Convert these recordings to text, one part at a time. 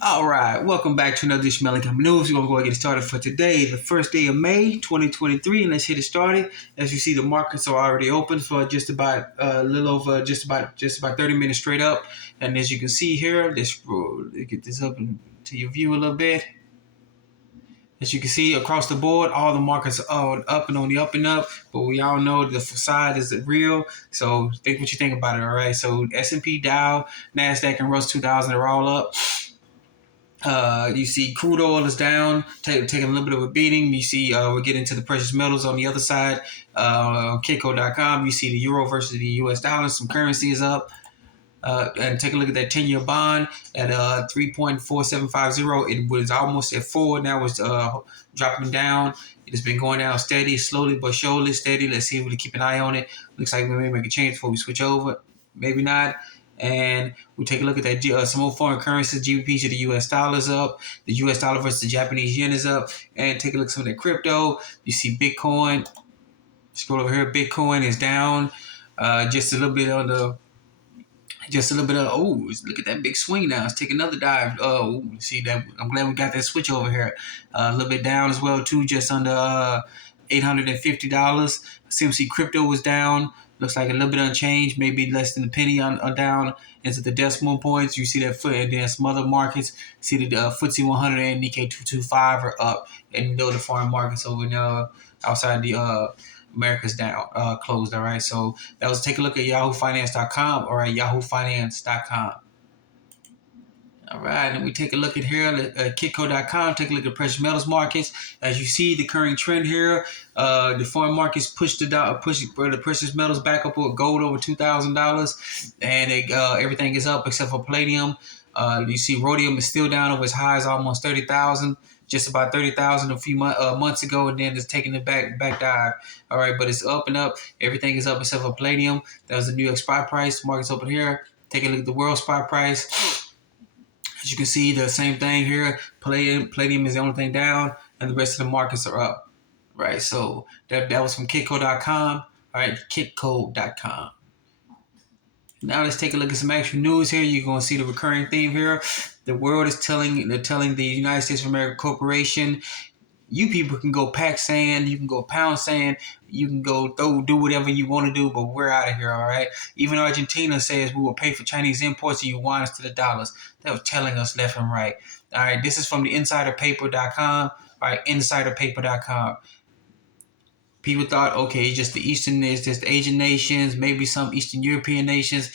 All right, welcome back to another edition of Melancholy News. We're going to go and get it started for today, the first day of May 2023, and let's hit it started. As you see, the markets are already open for just about a little over just about 30 minutes straight up. And as you can see here, let's get this up to your view a little bit. As you can see across the board, all the markets are up and on the up and up, but we all know the facade is real. So think what you think about it, all right? So S&P, Dow, NASDAQ, and Russell 2000 are all up. You see crude oil is down, taking a little bit of a beating. You see we're getting to the precious metals on the other side. Kitco.com, you see the euro versus the US dollar. Some currency is up. And take a look at that 10-year bond at 3.4750. It was almost at 4. Now it's dropping down. It has been going down steady, slowly but surely steady. Let's see if we keep an eye on it. Looks like we may make a change before we switch over. Maybe not. And we take a look at that some more foreign currencies. GBP to the US dollar is up. The US dollar versus the Japanese yen is up. And take a look at some of that crypto. You see Bitcoin. Scroll over here. Bitcoin is down just a little bit on the. Just a little bit of, look at that big swing now. Let's take another dive. See that? I'm glad we got that switch over here. A little bit down as well, too, just under $850. CMC crypto was down. Looks like a little bit unchanged, maybe less than a penny on down into the decimal points. You see that foot, and then some other markets. See the FTSE 100 and Nikkei 225 are up, and you know the foreign markets over now outside the America's down, closed. All right. So that was take a look at yahoofinance.com. All right. Yahoofinance.com. All right. And we take a look at here at Kitco.com. Take a look at precious metals markets. As you see, the current trend here, the foreign markets push the precious metals back up with gold over $2,000, and everything is up except for palladium. You see, rhodium is still down over its highs, almost 30,000. Just about 30,000 a few months ago, and then it's taking it back dive. All right, but it's up and up. Everything is up except for palladium. That was the New York spot price. Market's open here. Take a look at the world spot price. As you can see, the same thing here. Palladium is the only thing down, and the rest of the markets are up. Right, so that was from Kitco.com. All right, Kitco.com. Now let's take a look at some actual news here. You're going to see the recurring theme here. The world is telling the United States of America Corporation, you people can go pack sand, you can go pound sand, you can go do whatever you want to do, but we're out of here, all right? Even Argentina says we will pay for Chinese imports of yuan to the dollars. They were telling us left and right. All right, this is from the insiderpaper.com. All right, insiderpaper.com. People thought, okay, just the Asian nations, maybe some Eastern European nations,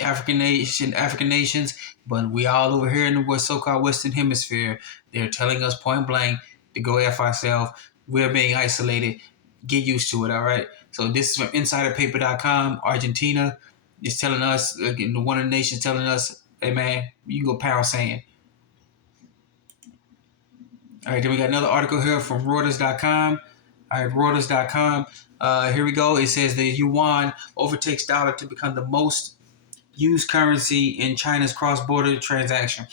African nations, but we all over here in the so-called Western Hemisphere. They're telling us point blank to go F ourselves. We're being isolated. Get used to it, all right? So this is from insiderpaper.com. Argentina is telling us, one of the nations telling us, hey, man, you can go pound sand. All right, then we got another article here from Reuters.com. All right, Reuters.com. Here we go. It says the yuan overtakes dollar to become the most used currency in China's cross-border transaction.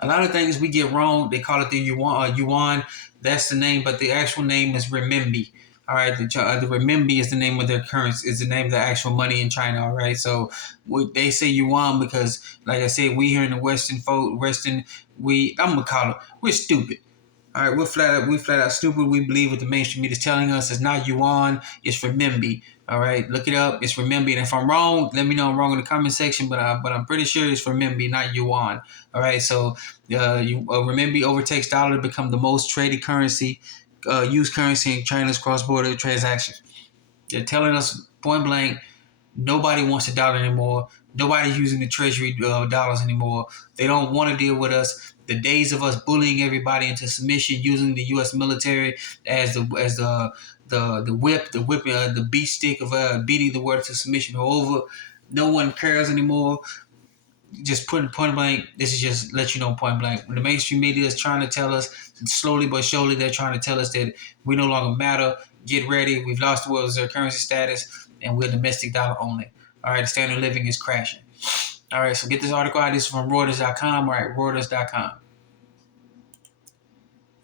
A lot of things we get wrong. They call it the yuan. That's the name, but the actual name is renminbi. All right, the renminbi is the name of their currency. Is the name of the actual money in China. All right, so they say yuan because, like I said, we here in the I'm gonna call it. We're stupid. All right, we're flat out stupid. We believe what the mainstream media is telling us. It's not yuan, it's renminbi. All right, look it up. It's renminbi. And if I'm wrong, let me know I'm wrong in the comment section. But I'm pretty sure it's renminbi, not yuan. All right, so renminbi overtakes dollar to become the most traded currency, used currency in China's cross-border transactions. They're telling us point blank, nobody wants the dollar anymore. Nobody's using the treasury dollars anymore. They don't want to deal with us. The days of us bullying everybody into submission, using the U.S. military as the whip, the beat stick of beating the world to submission are over. No one cares anymore. Just point blank. This is just let you know point blank. When the mainstream media is trying to tell us slowly but surely, they're trying to tell us that we no longer matter. Get ready. We've lost the world's currency status, and we're domestic dollar only. All right, the standard of living is crashing. All right, so get this article out. This is from Reuters.com. All right, Reuters.com.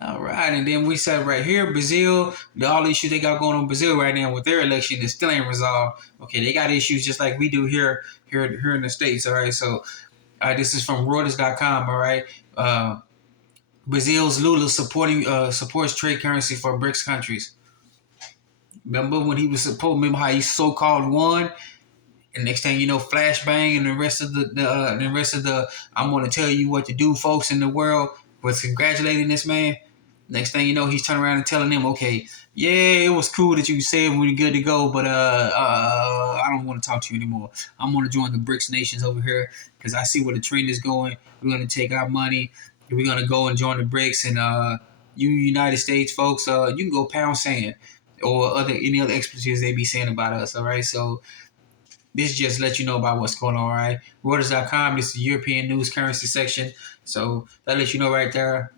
All right, and then we said right here, Brazil, all the issues they got going on in Brazil right now with their election that still ain't resolved. Okay, they got issues just like we do here in the States. All right, so All right, this is from Reuters.com. All right. Brazil's Lula supports trade currency for BRICS countries. Remember when he was supposed? Remember how he so-called won? And next thing you know, flashbang, and the rest of the I'm going to tell you what to do, folks in the world was congratulating this man. Next thing you know, he's turning around and telling them, okay, yeah, it was cool that you said we're good to go, but I don't want to talk to you anymore. I'm going to join the BRICS nations over here because I see where the trend is going. We're going to take our money. We're going to go and join the BRICS, and you United States folks, you can go pound sand or any other expletives they be saying about us. All right, so this just lets you know about what's going on, right? Reuters.com, this is the European news currency section. So that lets you know right there,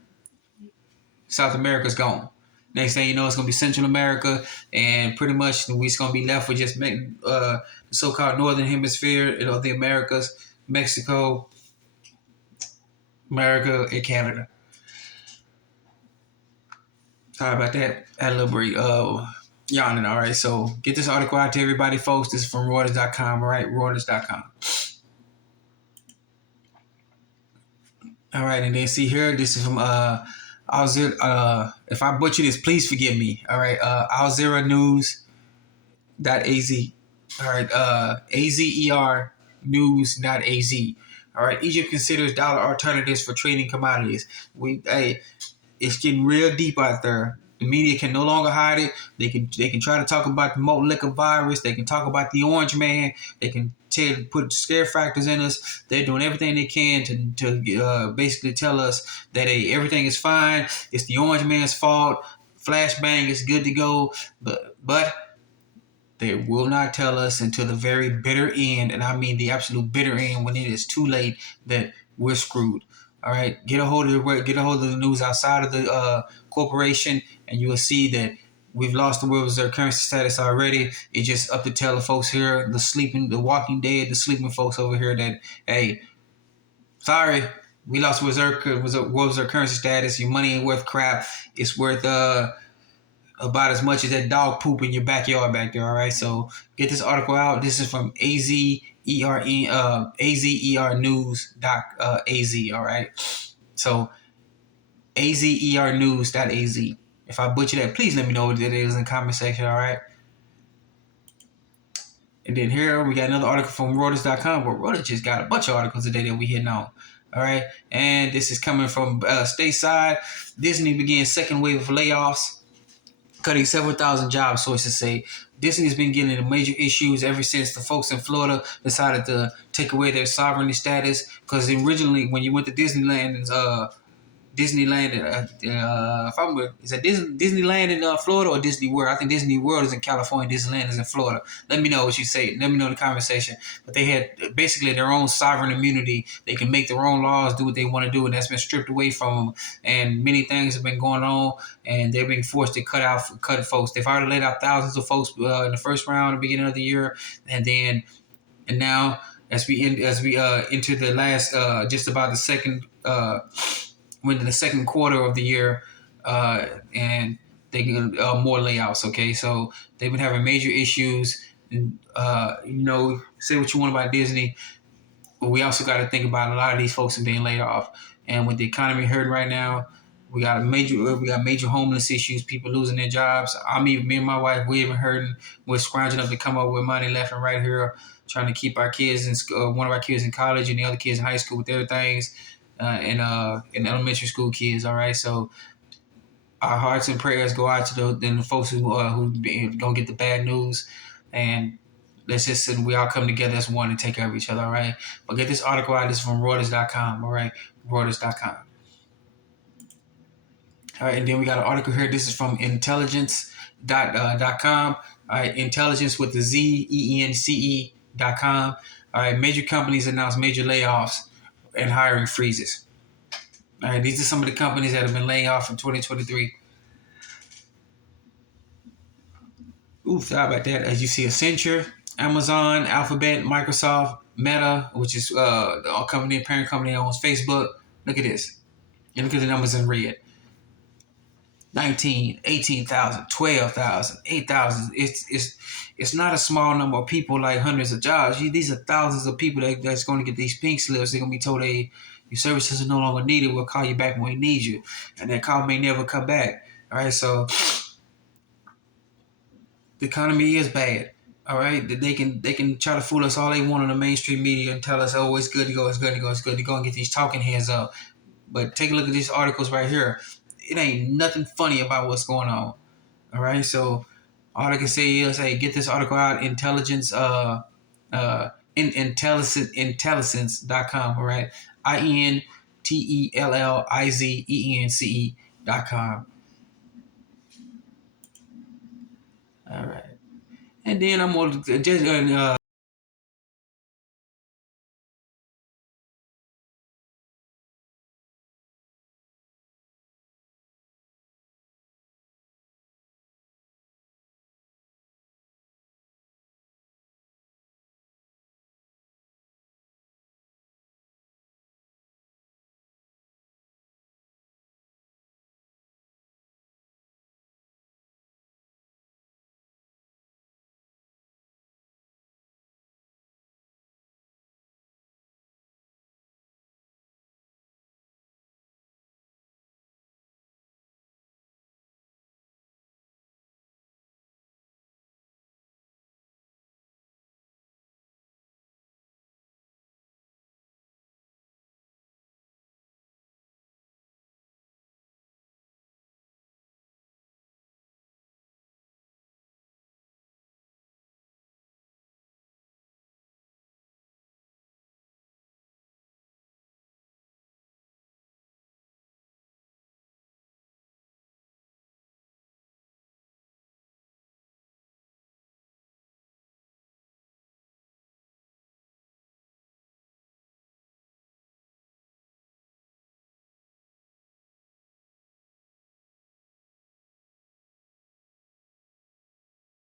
South America's gone. Next thing you know, it's going to be Central America, and pretty much we're just going to be left with just the so-called Northern Hemisphere of the Americas, Mexico, America, and Canada. Sorry about that. Had a little break. Yawning, all right? So get this article out to everybody, folks. This is from Reuters.com, all right? Reuters.com. All right, and then see here, this is from Alzira. If I butcher this, please forgive me. All right, Alzira News.az. All right, AZER News.az. All right, Egypt considers dollar alternatives for trading commodities. It's getting real deep out there. The media can no longer hide it. They can try to talk about the malt liquor virus. They can talk about the orange man. They can put scare factors in us. They're doing everything they can to basically tell us that everything is fine. It's the orange man's fault. Flashbang is good to go. But they will not tell us until the very bitter end, and I mean the absolute bitter end, when it is too late, that we're screwed. All right, get a hold of the news outside of the corporation, and you will see that we've lost the world reserve currency status already. It's just up to tell the folks here, the walking dead, the sleeping folks over here that, hey, sorry, we lost world reserve currency status. Your money ain't worth crap. It's worth about as much as that dog poop in your backyard back there. All right, so get this article out. This is from AZERnews.az. All right, so AZERnews.az. If I butcher that, please let me know what it is in the comment section. All right. And then here we got another article from Reuters.com, where Reuters just got a bunch of articles today that we hitting on. All right, and this is coming from stateside. Disney begins second wave of layoffs, cutting several thousand jobs, sources say. Disney's been getting into major issues ever since the folks in Florida decided to take away their sovereignty status. Because originally, when you went to Disneyland, is that Disneyland in Florida or Disney World? I think Disney World is in California, Disneyland is in Florida. Let me know what you say. Let me know in the comment section. But they had basically their own sovereign immunity. They can make their own laws, do what they want to do, and that's been stripped away from them. And many things have been going on, and they're being forced to cut folks. They've already laid out thousands of folks in the first round at the beginning of the year, and now as we enter the last just about the second. Went to the second quarter of the year, and they get more layoffs. Okay, so they've been having major issues. And say what you want about Disney, but we also got to think about a lot of these folks being laid off. And with the economy hurting right now, we got major homeless issues. People losing their jobs. Me and my wife, we even hurting. We're scrounging up to come up with money left and right here, trying to keep our kids one of our kids in college and the other kids in high school with their things. And elementary school kids, all right. So our hearts and prayers go out to the folks who gonna get the bad news, and we all come together as one and take care of each other, all right. But get this article out. This is from Reuters.com, all right. Reuters.com. All right, and then we got an article here. This is from intelligence.com. All right, intelligence with the ZENCE.com. All right, major companies announce major layoffs and hiring freezes. All right, these are some of the companies that have been laying off in 2023. Ooh, sorry about that. As you see, Accenture, Amazon, Alphabet, Microsoft, Meta, which is the parent company that owns Facebook. Look at this. And look at the numbers in red. 19, 18,000, 12,000, 8,000. It's not a small number of people like hundreds of jobs. These are thousands of people that's going to get these pink slips. They're going to be told, hey, your services are no longer needed. We'll call you back when we need you. And that call may never come back. All right, so the economy is bad. All right, they can try to fool us all they want on the mainstream media and tell us, oh, it's good to go, it's good to go, it's good to go, and get these talking heads up. But take a look at these articles right here. It ain't nothing funny about what's going on. All right, so all I can say is, hey, get this article out, intelligence.com. All right, INTELLIZENCE.com. All right, and then I'm gonna just